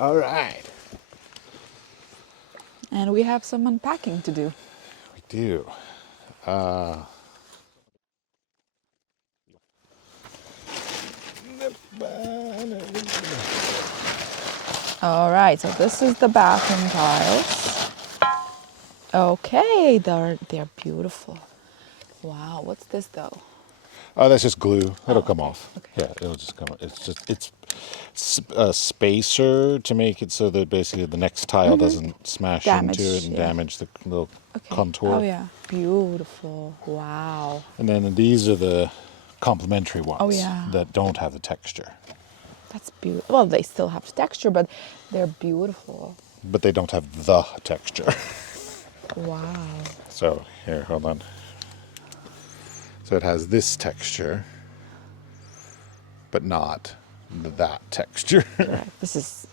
All right. And we have some unpacking to do. We do. All right, so this is the bathroom tiles. Okay, they're beautiful. Wow, what's this though? Oh, that's just glue. It'll Oh, come okay, off. okay. Yeah, it'll just come. It's a spacer to make it so that basically the next tile doesn't smash into it and Yeah. damage the little Okay. contour. Oh yeah, beautiful. Wow. And then these are the complementary ones Oh, yeah. that don't have the texture, That's beautiful. Well, they still have texture, but they're beautiful. but they don't have the texture. Wow. So here, hold on. So it has this texture, but not that texture. Right. This is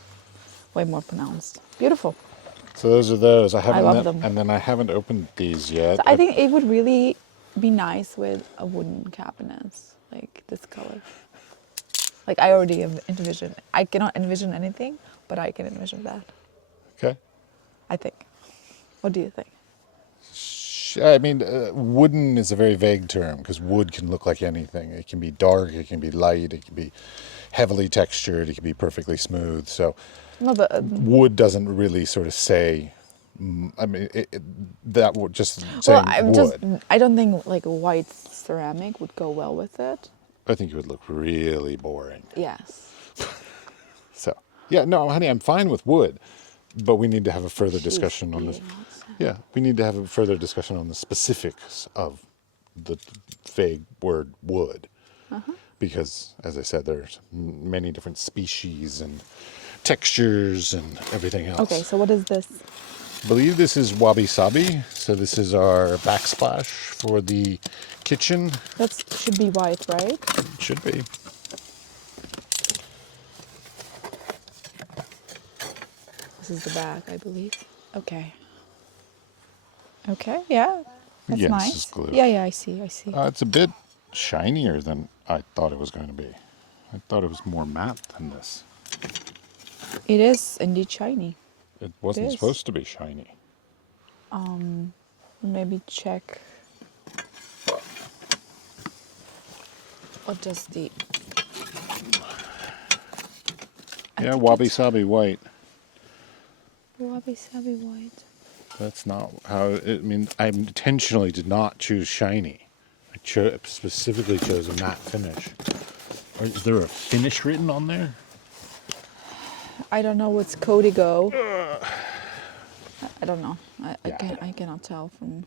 way more pronounced. Beautiful. So those are those. I haven't. love them. And then I haven't opened these yet. So I think it would really be nice with a wooden cabinet, like this color. Like I already envision. I cannot envision anything, but I can envision that. Okay. I think. What do you think? I mean, wooden is a very vague term because wood can look like anything. It can be dark, it can be light, it can be heavily textured, it can be perfectly smooth. So No, but wood doesn't really sort of say. I mean, that would just well, saying wood. I don't think like white ceramic would go well with it. I think it would look really boring. Yes. So yeah, no, honey, I'm fine with wood, but we need to have a further discussion on this. Yeah, we need to have a further discussion on the specifics of the vague word wood. Because, as I said, there's many different species and textures and everything else. Okay, so what is this? I believe this is wabi sabi. So this is our backsplash for the kitchen. That should be white, right? It should be. This is the back, I believe. Okay. Okay, yeah. That's Yeah, nice. this is glue. Yeah, I see. It's a bit shinier than I thought it was going to be. I thought it was more matte than this. It is indeed shiny. It wasn't is. supposed to be shiny. Maybe check. What does the... Yeah, wabi sabi white. Wabi sabi white. That's not how I mean, I intentionally did not choose shiny. I specifically chose a matte finish. Is there a finish written on there? I don't know what's Codigo. I don't know. Yeah. I cannot tell from...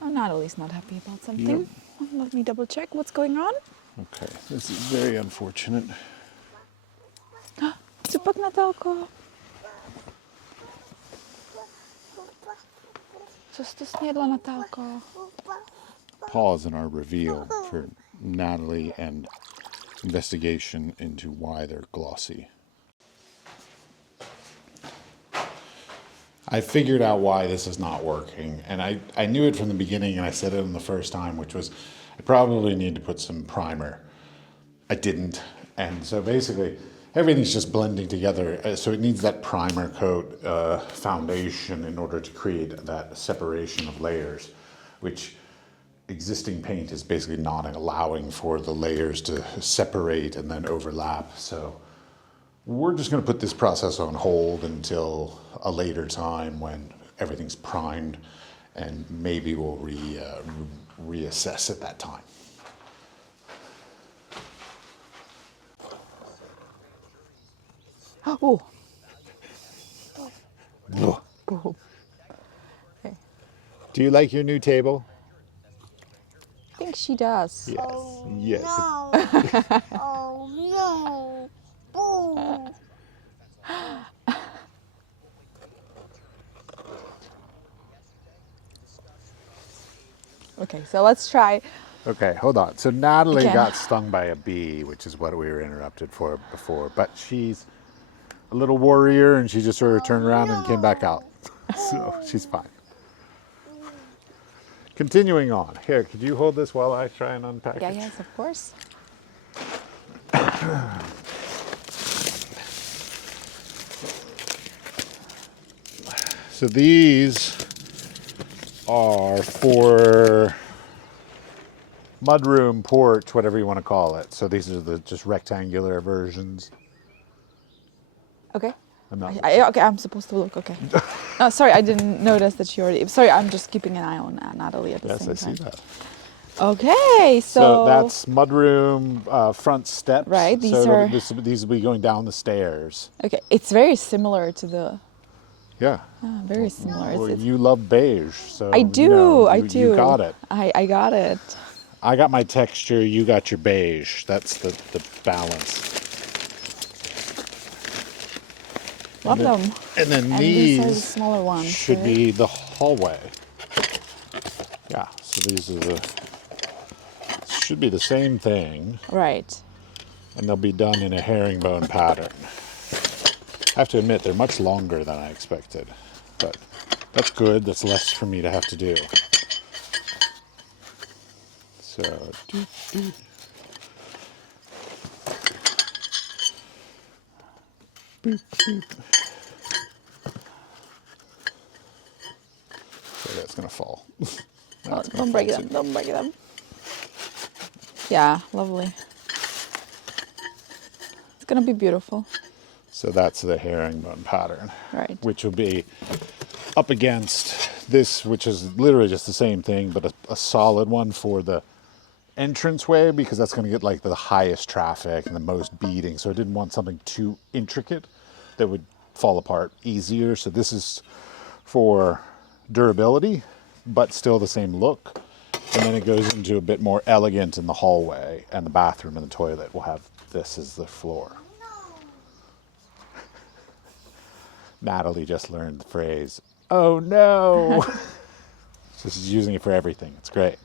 Oh, Natalie's not happy about something. Let me double check what's going on. Okay, this is very unfortunate. Supak Natalko. Co jsi to snědla, Natálko? Pause in our reveal for Natalie and investigation into why they're glossy. I figured out why this is not working, and I knew it from the beginning, and I said it on the first time, which was I probably need to put some primer. I didn't, and so basically everything's just blending together, so it needs that primer coat foundation in order to create that separation of layers, which existing paint is basically not allowing for the layers to separate and then overlap. So we're just going to put this process on hold until a later time when everything's primed, and maybe we'll reassess at that time. Oh. Ugh. Boom. Okay. Do you like your new table? I think she does. Yes. Oh, Yes. No. Oh no. Boom. Okay, so let's try. Okay, hold on. So Natalie Again. got stung by a bee, which is what we were interrupted for before, but she's a little warrior and she just sort of turned around and came back out. So she's fine. Continuing on. Here, could you hold this while I try and unpack Yeah, it? yes, of course. So these are for mudroom, porch, whatever you want to call it. So these are the just rectangular versions. Okay. I'm not. Okay, I'm supposed to look. Okay. No, sorry, I didn't notice that you already. Sorry, I'm just keeping an eye on Natalie at the Yes, same I time. see that. Okay, So that's mudroom front steps. Right, these so are- these will be going down the stairs. okay. It's very similar to the. Yeah. Very similar. Well, It's- you love beige, so I do. You know, I you, do. You got it. I got it. I got my texture. You got your beige. That's the balance. Love them. And then And these these are the smaller ones, should right? be the hallway. Yeah. So these are the. Should be the same thing, Right. and they'll be done in a herringbone pattern. I have to admit, they're much longer than I expected, but that's good. That's less for me to have to do. So, boop, boop. So that's gonna fall. Oh, That's gonna don't break fall them. too. Don't break them. Yeah, lovely. It's gonna be beautiful. So that's the herringbone pattern, Right. which will be up against this, which is literally just the same thing, but a solid one for the entranceway, because that's going to get like the highest traffic and the most beating. So I didn't want something too intricate that would fall apart easier. So this is for durability, but still the same look. And then it goes into a bit more elegant in the hallway, and the bathroom and the toilet will have this as the floor. Natalie just learned the phrase, "Oh no." So she's using it for everything. It's great.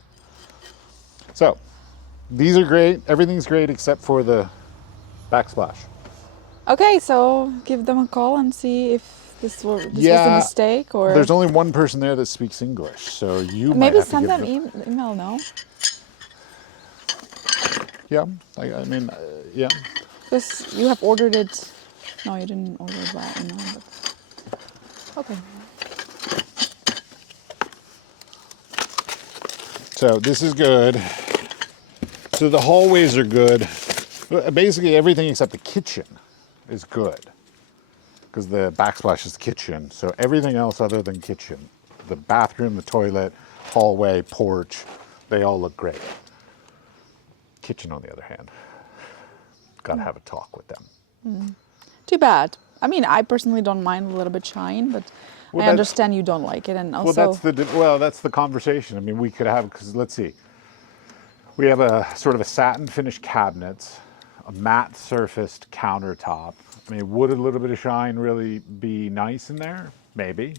So these are great. Everything's great except for the backsplash. Okay, so give them a call and see if this was a mistake, or There's only one person there that speaks English, so you might maybe have to send give them email. No, Yeah, I mean, yeah. because you have ordered it. No, you didn't order it by email. But... Okay. So this is good. So the hallways are good. Basically everything except the kitchen is good, because the backsplash is the kitchen. So everything else other than kitchen, the bathroom, the toilet, hallway, porch, they all look great. Kitchen, on the other hand, gotta have a talk with them. Too bad. I mean, I personally don't mind a little bit shine, but Well, I that's- understand you don't like it, and also That's the conversation. I mean, we could have, because let's see, we have a sort of a satin finished cabinets, a matte surfaced countertop. I mean, would a little bit of shine really be nice in there? Maybe.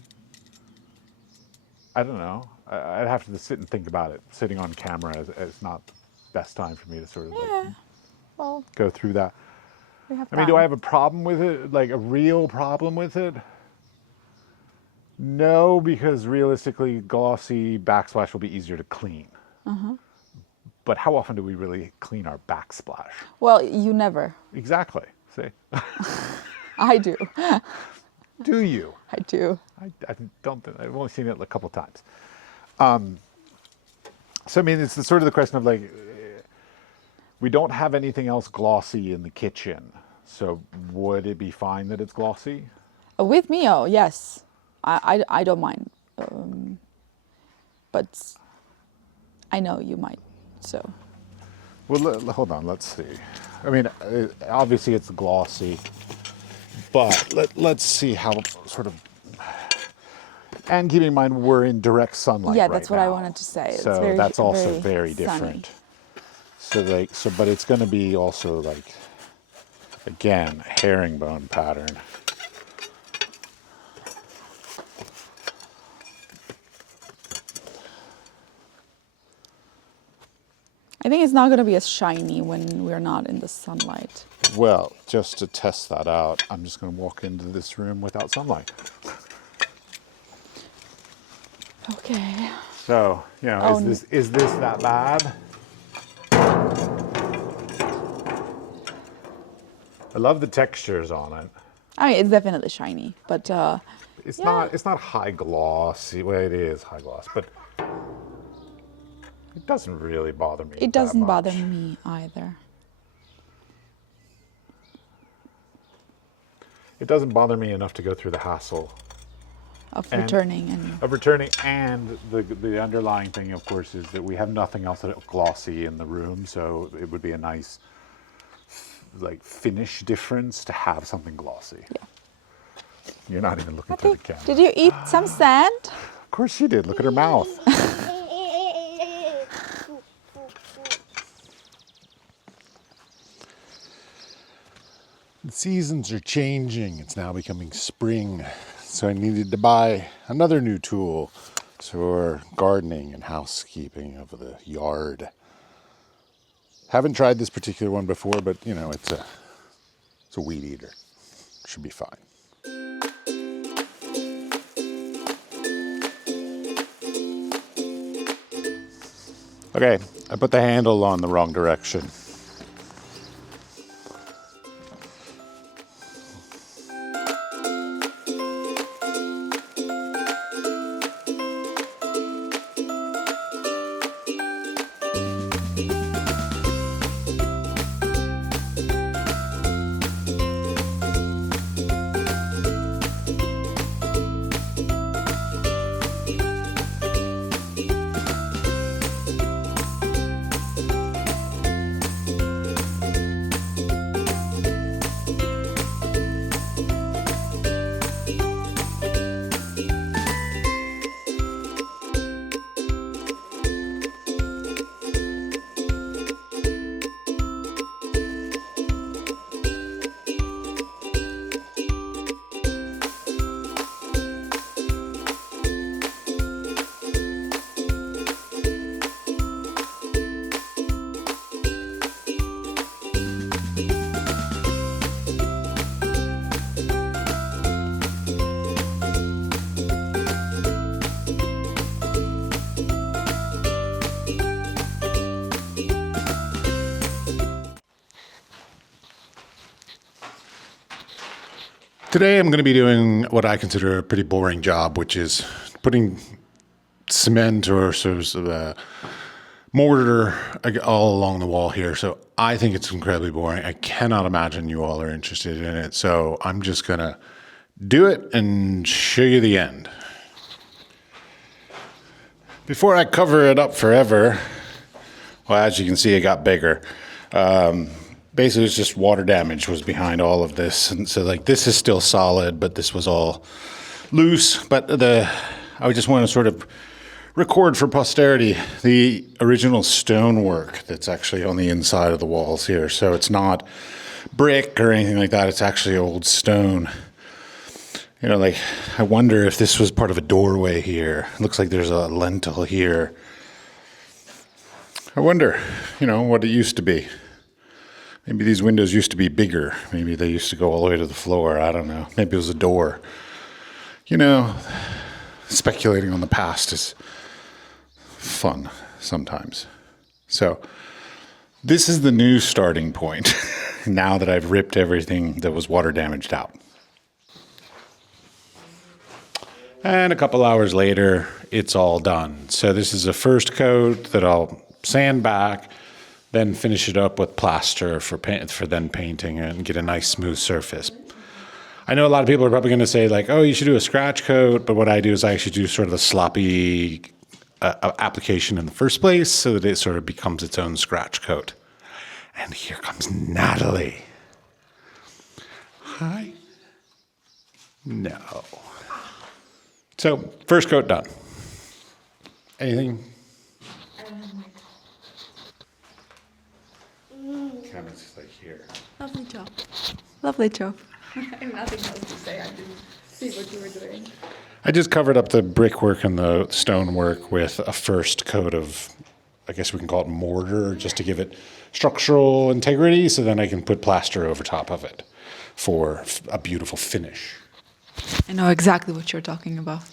I don't know. I'd have to sit and think about it. Sitting on camera is not the best time for me to sort of like well, go through that. we have I mean, time. do I have a problem with it? Like a real problem with it? No, because realistically, glossy backsplash will be easier to clean. But how often do we really clean our backsplash? Well, you never. Exactly. See? I do. Do you? I do. I don't. I've only seen it a couple times. So I mean, it's the sort of the question of like, we don't have anything else glossy in the kitchen. So would it be fine that it's glossy? With me, oh yes, I don't mind, but I know you might. So Well, hold on. Let's see. I mean, obviously it's glossy, but let's see how sort of. And keep in mind, we're in direct sunlight. yeah, right that's what I now. wanted to say. It's So very, that's also very sunny. different. But it's going to be also like, again, herringbone pattern. I think it's not going to be as shiny when we're not in the sunlight. Well, just to test that out, I'm just going to walk into this room without sunlight. Okay. So, you know, Oh, is this that bad? I love the textures on it. I mean, it's definitely shiny, but It's not high gloss. Well, it is high gloss, but it doesn't really bother me. it that doesn't bother much. me either. It doesn't bother me enough to go through the hassle Of And- returning and of returning. And the underlying thing, of course, is that we have nothing else that glossy in the room, so it would be a nice like finish difference to have something glossy. yeah. You're not even looking through the camera. Did you eat some sand? Of course she did. Look at her mouth. The seasons are changing. It's now becoming spring. So I needed to buy another new tool for gardening and housekeeping of the yard. Haven't tried this particular one before, but you know, it's a weed eater. Should be fine. Okay, I put the handle on the wrong direction. Today I'm going to be doing what I consider a pretty boring job, which is putting cement or sort of mortar all along the wall here. So I think it's incredibly boring. I cannot imagine you all are interested in it. So I'm just going to do it and show you the end. Before I cover it up forever, well, as you can see, it got bigger. Basically, it's just water damage was behind all of this. And so like this is still solid, but this was all loose. But I just want to sort of record for posterity the original stonework that's actually on the inside of the walls here. So it's not brick or anything like that. It's actually old stone. You know, like I wonder if this was part of a doorway here. It looks like there's a lintel here. I wonder, you know, what it used to be. Maybe these windows used to be bigger. Maybe they used to go all the way to the floor. I don't know. Maybe it was a door. You know, speculating on the past is fun sometimes. So this is the new starting point now that I've ripped everything that was water damaged out. And a couple hours later, it's all done. So this is a first coat that I'll sand back, then finish it up with plaster for then painting and get a nice smooth surface. I know a lot of people are probably going to say like, oh, you should do a scratch coat. But what I do is I actually do sort of a sloppy application in the first place so that it sort of becomes its own scratch coat. And here comes Natalie. Hi. No. So first coat done. Anything? Cabinet's like here. Lovely job. Lovely job. I have nothing else to say. I didn't see what you were doing. I just covered up the brickwork and the stonework with a first coat of, I guess we can call it mortar, just to give it structural integrity, so then I can put plaster over top of it for a beautiful finish. I know exactly what you're talking about.